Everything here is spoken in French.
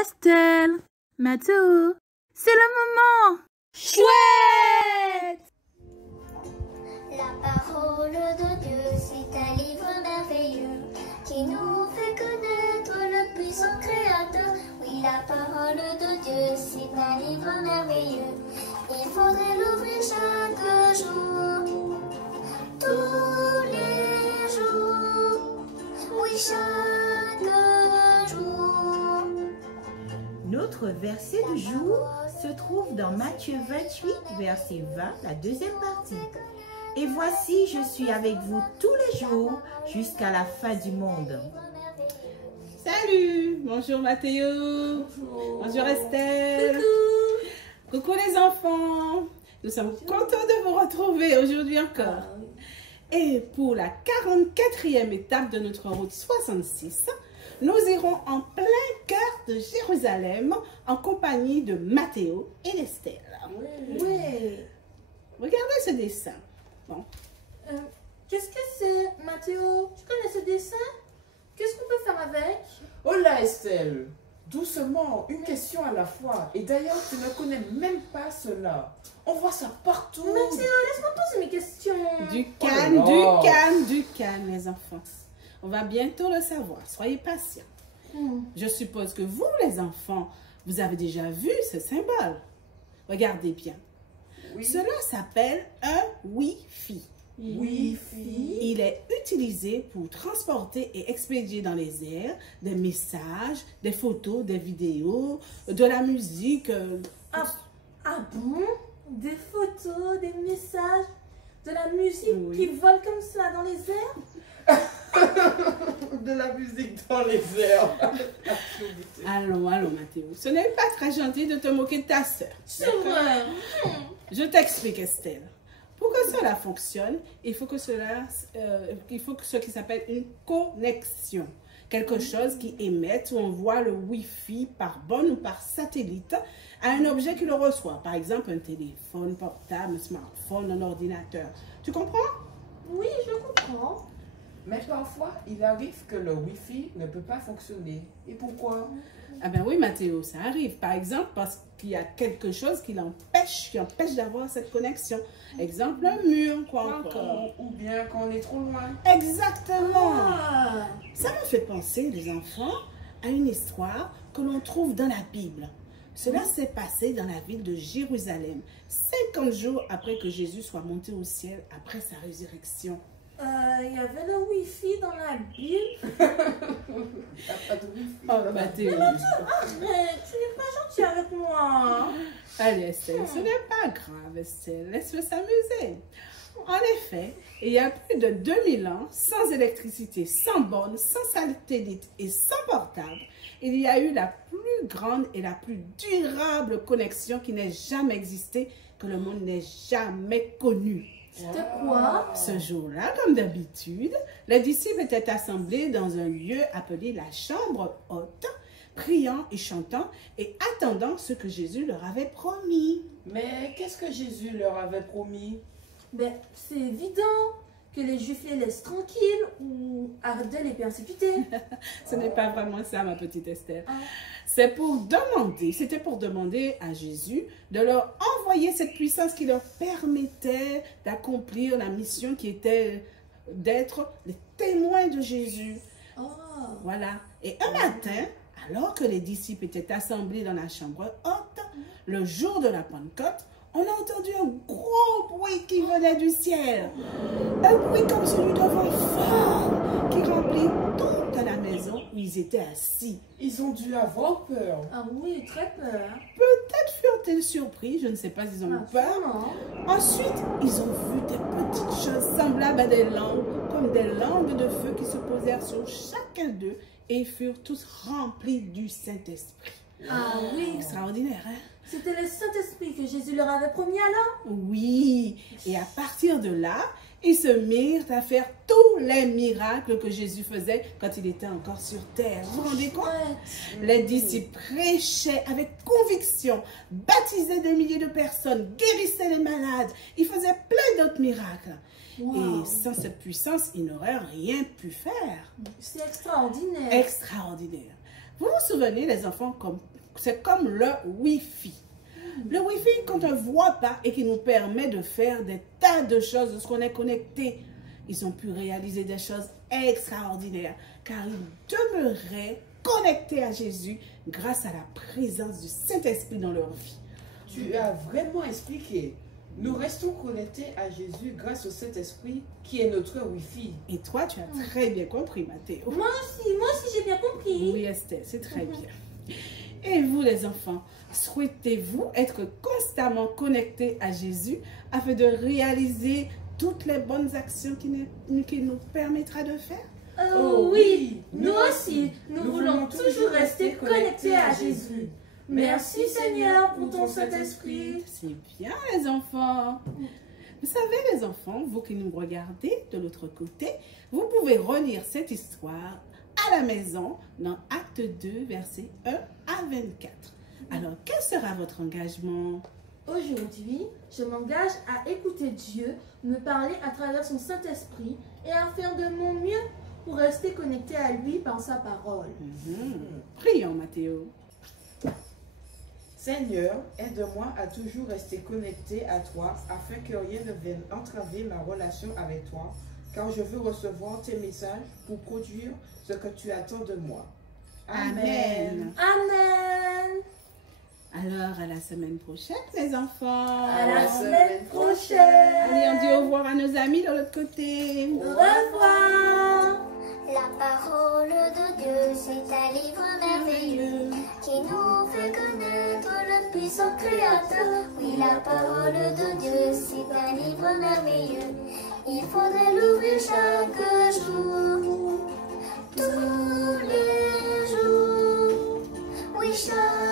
Estelle, Mathéo, c'est le moment. Chouette! La parole de Dieu, c'est un livre merveilleux qui nous fait connaître le puissant Créateur. Oui, la parole de Dieu, c'est un livre merveilleux. Il faudrait l'ouvrir chaque jour, tous les jours. Oui, chaque jour. Notre verset du jour se trouve dans Matthieu 28, verset 20, la deuxième partie. Et voici, je suis avec vous tous les jours jusqu'à la fin du monde. Salut! Bonjour Mathéo! Bonjour Estelle! Coucou les enfants! Nous sommes contents de vous retrouver aujourd'hui encore. Et pour la 44e étape de notre route 66, nous irons en plein cœur de Jérusalem en compagnie de Mathéo et d'Estelle. Oui. Regardez ce dessin. Bon. Qu'est-ce que c'est, Mathéo? Tu connais ce dessin? Qu'est-ce qu'on peut faire avec? Oh là, Estelle, doucement, une question à la fois. Et d'ailleurs, tu ne connais même pas cela. On voit ça partout. Mathéo, laisse-moi poser mes questions. Du calme, Oh là là. du calme les enfants. On va bientôt le savoir. Soyez patients. Je suppose que vous, les enfants, vous avez déjà vu ce symbole. Regardez bien. Oui. Cela s'appelle un Wi-Fi. Wi-Fi. Il est utilisé pour transporter et expédier dans les airs des messages, des photos, des vidéos, de la musique. Ah bon? Des photos, des messages, de la musique Oui. qui vole comme ça dans les airs? De la musique dans les airs. Allons, Mathéo. Ce n'est pas très gentil de te moquer de ta sœur. C'est vrai. Je t'explique, Estelle. Pour que cela fonctionne, il faut que ce qui s'appelle une connexion. Quelque chose qui émette ou envoie le Wi-Fi par bande ou par satellite à un objet qui le reçoit. Par exemple, un téléphone portable, un smartphone, un ordinateur. Tu comprends? Oui, je comprends. Mais parfois, il arrive que le Wi-Fi ne peut pas fonctionner. Et pourquoi? Ah ben oui, Mathéo, ça arrive. Par exemple, parce qu'il y a quelque chose qui empêche d'avoir cette connexion. Exemple, un mur, quoi encore. Ou bien quand on est trop loin. Exactement. Ah. Ça me fait penser, les enfants, à une histoire que l'on trouve dans la Bible. Cela s'est passé dans la ville de Jérusalem, 50 jours après que Jésus soit monté au ciel, après sa résurrection. Il y avait le Wi-Fi dans la Bible. Il n'y a pas de Wi-Fi. Oh, Mathéo. Arrête, tu n'es pas gentil avec moi. Allez, Estelle, ce n'est pas grave, Estelle. Laisse-le s'amuser. En effet, il y a plus de 2000 ans, sans électricité, sans borne, sans satellite et sans portable, il y a eu la plus grande et la plus durable connexion qui n'ait jamais existé, que le monde n'ait jamais connue. C'était quoi? Ce jour-là, comme d'habitude, les disciples étaient assemblés dans un lieu appelé la chambre haute, priant et chantant et attendant ce que Jésus leur avait promis. Mais qu'est-ce que Jésus leur avait promis? Ben, c'est évident que les Juifs les laissent tranquilles ou arrêtent de les persécuter. Ce n'est pas vraiment ça, ma petite Esther. Ah. C'était pour demander à Jésus de leur envoyer cette puissance qui leur permettait d'accomplir la mission qui était d'être les témoins de Jésus. Oh. Voilà. Et un matin, alors que les disciples étaient assemblés dans la chambre haute, le jour de la Pentecôte, on a entendu un gros bruit qui venait du ciel. Un bruit comme celui d'un vent fort qui remplit toute la maison où ils étaient assis. Ils ont dû avoir peur. Ah oui, très peur. Peut-être furent-ils surpris, je ne sais pas s'ils ont eu peur. Vraiment. Ensuite, ils ont vu des petites choses semblables à des langues, comme des langues de feu qui se posèrent sur chacun d'eux et furent tous remplis du Saint-Esprit. Ah oui, Extraordinaire, hein? c'était le Saint-Esprit que Jésus leur avait promis alors? Oui, et à partir de là, ils se mirent à faire tous les miracles que Jésus faisait quand il était encore sur terre. Vous vous rendez compte? Ouais. Les disciples prêchaient avec conviction, baptisaient des milliers de personnes, guérissaient les malades. Ils faisaient plein d'autres miracles. Wow. Et sans cette puissance, ils n'auraient rien pu faire. C'est extraordinaire. Extraordinaire. Vous vous souvenez, les enfants, c'est comme le Wi-Fi. Le Wi-Fi, quand on ne voit pas et qui nous permet de faire des tas de choses lorsqu'on est connecté, ils ont pu réaliser des choses extraordinaires car ils demeuraient connectés à Jésus grâce à la présence du Saint-Esprit dans leur vie. Tu as vraiment expliqué. Nous restons connectés à Jésus grâce au Saint-Esprit qui est notre Wi-Fi. Et toi, tu as très bien compris, Mathéo. Moi aussi j'ai bien compris. Oui, Esther, c'est très bien. Et vous, les enfants, souhaitez-vous être constamment connectés à Jésus afin de réaliser toutes les bonnes actions qu'il nous permettra de faire? Oh oui, nous aussi, nous voulons toujours rester connectés à Jésus. Merci Seigneur pour ton Saint-Esprit. C'est bien, les enfants. Vous savez, les enfants, vous qui nous regardez de l'autre côté, vous pouvez relire cette histoire à la maison dans Acte 2, versets 1 à 24. Alors, quel sera votre engagement? Aujourd'hui, je m'engage à écouter Dieu me parler à travers son Saint-Esprit et à faire de mon mieux pour rester connecté à lui par sa parole. Prions, Mathéo. Seigneur, aide-moi à toujours rester connecté à toi afin que rien ne vienne entraver ma relation avec toi, car je veux recevoir tes messages pour produire ce que tu attends de moi. Amen. Amen. Alors, à la semaine prochaine, les enfants. À la semaine prochaine. Allez, on dit au revoir à nos amis de l'autre côté. Au revoir. La parole de Dieu, c'est un livre merveilleux qui nous fait connaître le puissant Créateur. Oui, la parole de Dieu, c'est un livre merveilleux. Il faudrait l'ouvrir chaque jour, tous les jours. Oui, chaque